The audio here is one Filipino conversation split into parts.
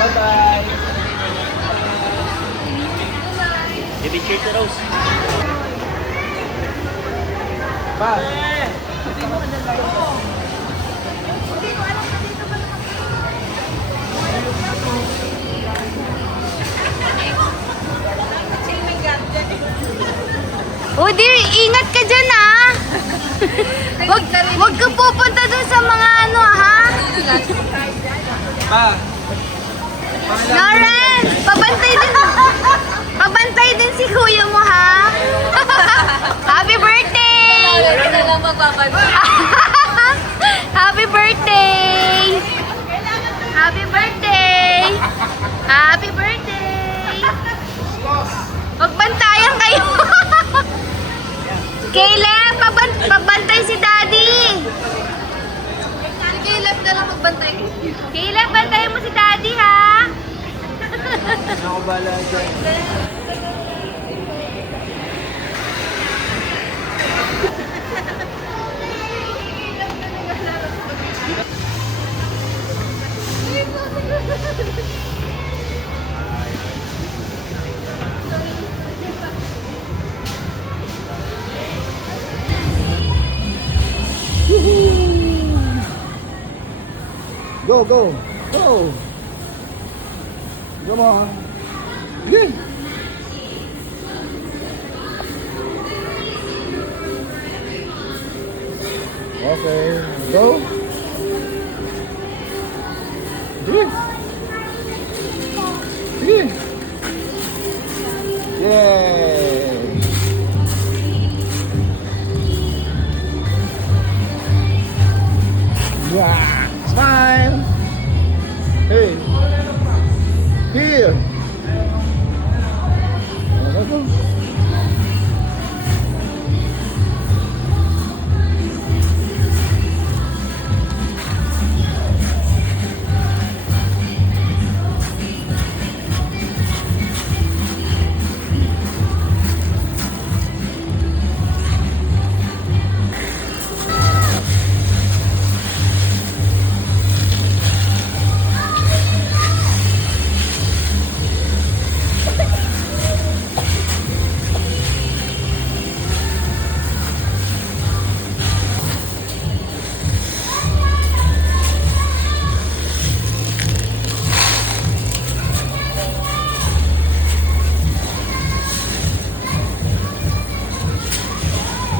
Bye-bye. Baby, cheers to Rose. Pa. O di, ingat ka dyan ah. Wag ka pupunta dun sa mga ano ha. Pa. Lauren, pabantay din si kuya mo ha. Happy birthday! Happy birthday! Happy birthday! Happy birthday! Magbantayan kayo. Caleb, pabantay si Daddy. Si Caleb na lang magbantay. Caleb, bantayan mo si Daddy ha. Ako bala dyan. Go, go, go! Come on! Again! Okay, go! Again! Again! Yay! Yeah! Smile! Hey! Here! Go.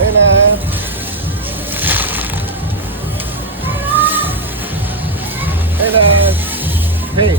Hey na. Hey na. Hey.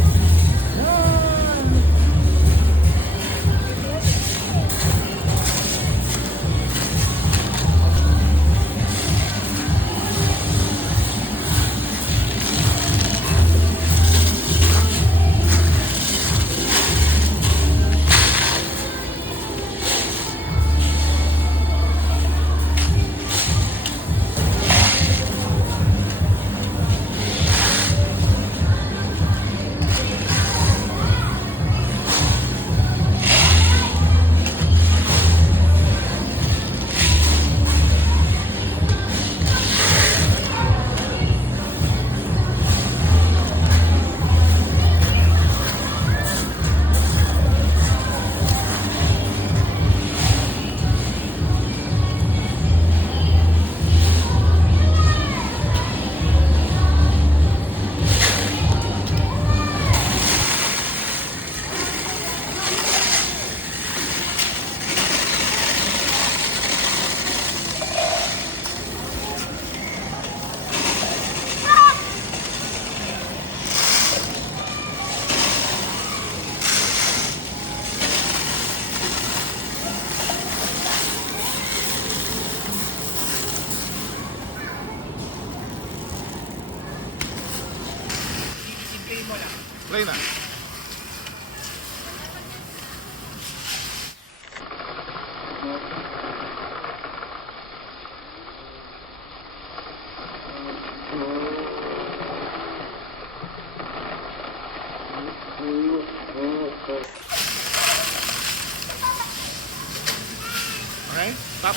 Play na. Okay, stop.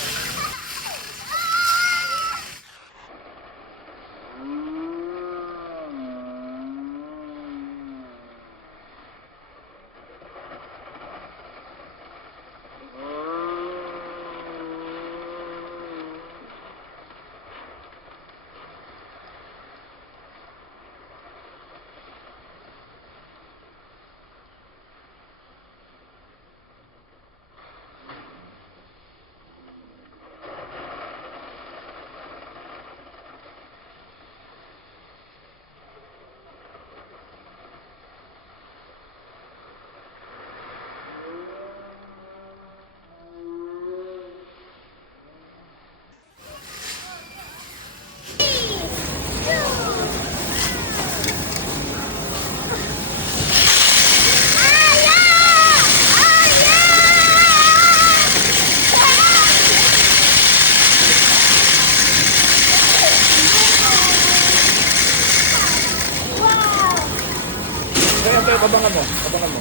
abangan mo. Abangan mo.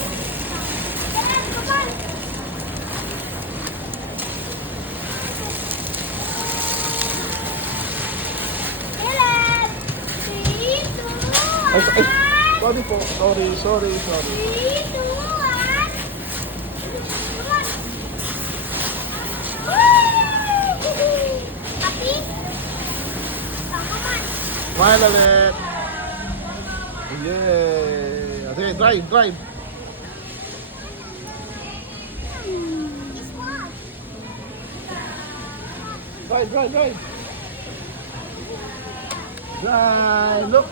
Ay, sorry po. Sorry. Smile ulit. Yay. Sige, drive. Drive. Drive, look.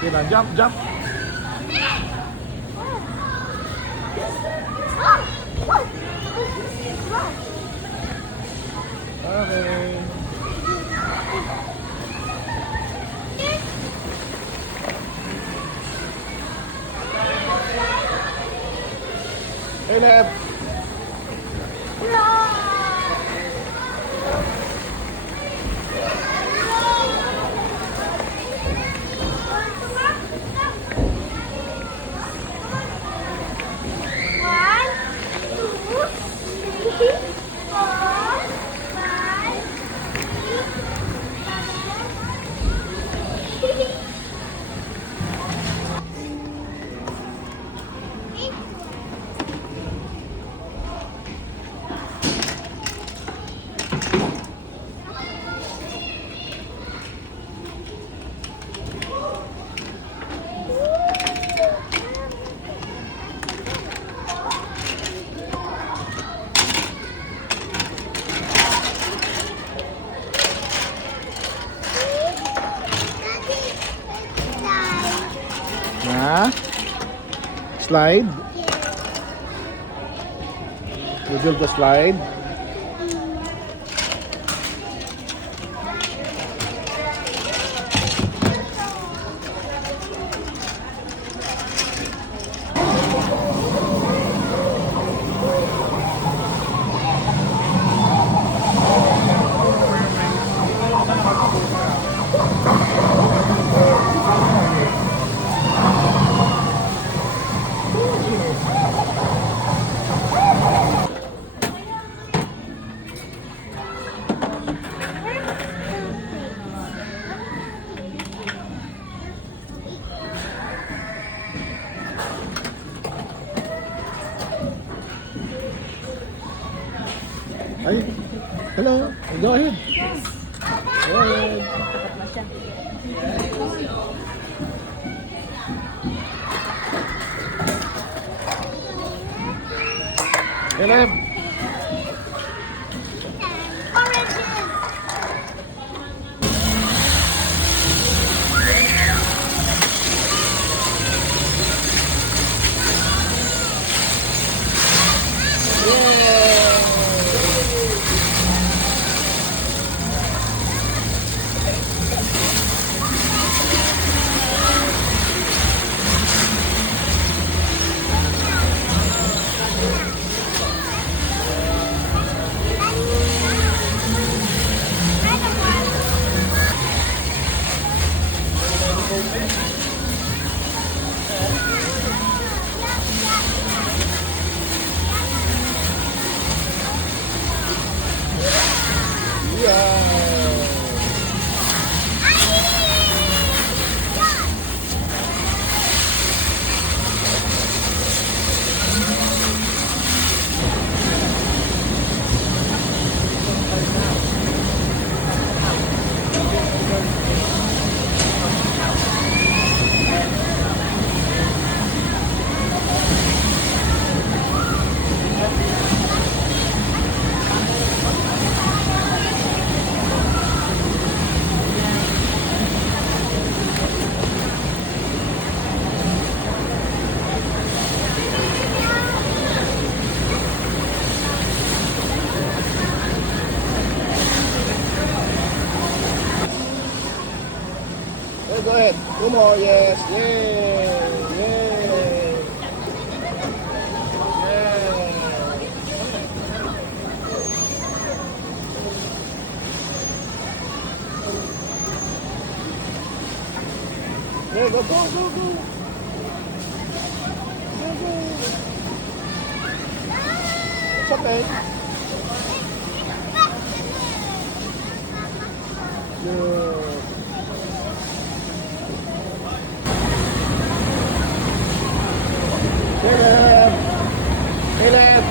Okay na, jump. Okay. Hey, left. Na? Slide? You build the slide? Ay, hello. Go ahead. Go ahead. Caleb. more, yes. Yay! Yay! Yay! Go, go, go, go! Go, go! It's okay. Good. Caleb! Caleb!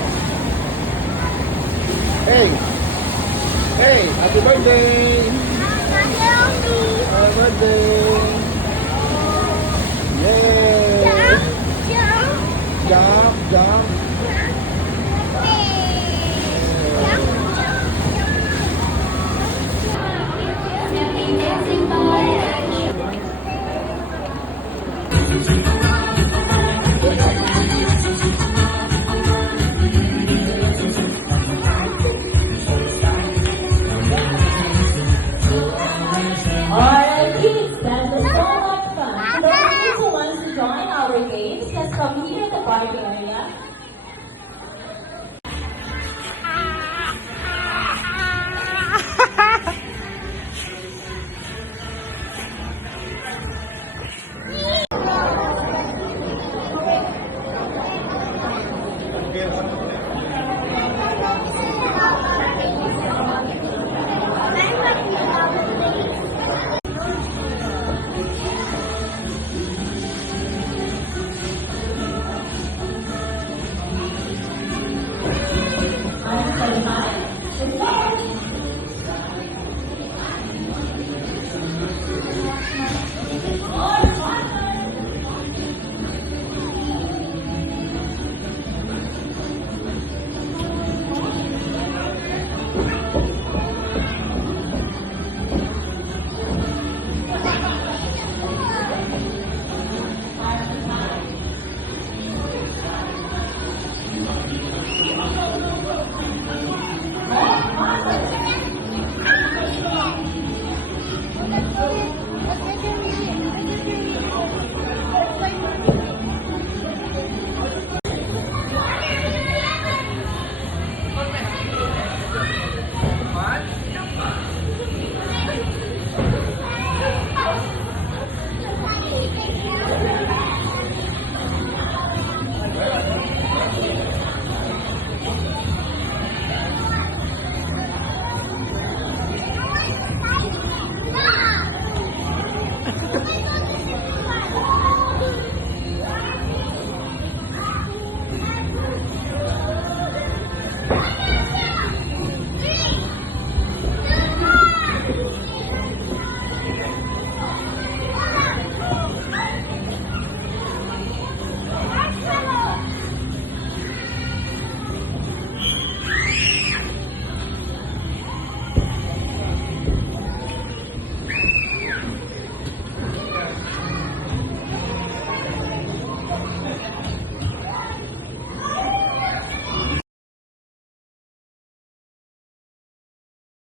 Hey! Hey! Happy birthday! Happy birthday! Yay! Jump! Jump! Alright, kids, that was so much fun. So, who wants to join our games? Let's come here at the parking area.